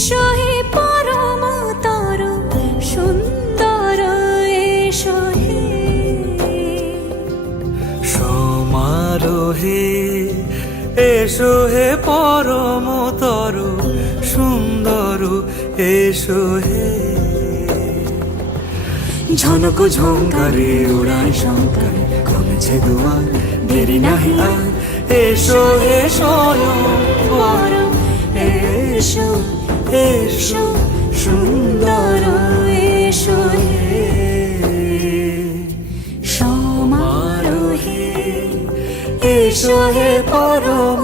এসো হে পরমতর সুন্দর এসো হে সমারোহে এসো হে পরমতর সুন্দর এসো হে ঝনক ঝঙ্কারে উড়ায় শঙ্কারে কমেছে দুয়ার দেরি নাহি আর এসো হে স্বয়ং পরম এসো এসো সুন্দর এসো হে সমারোহে এসো হে পরম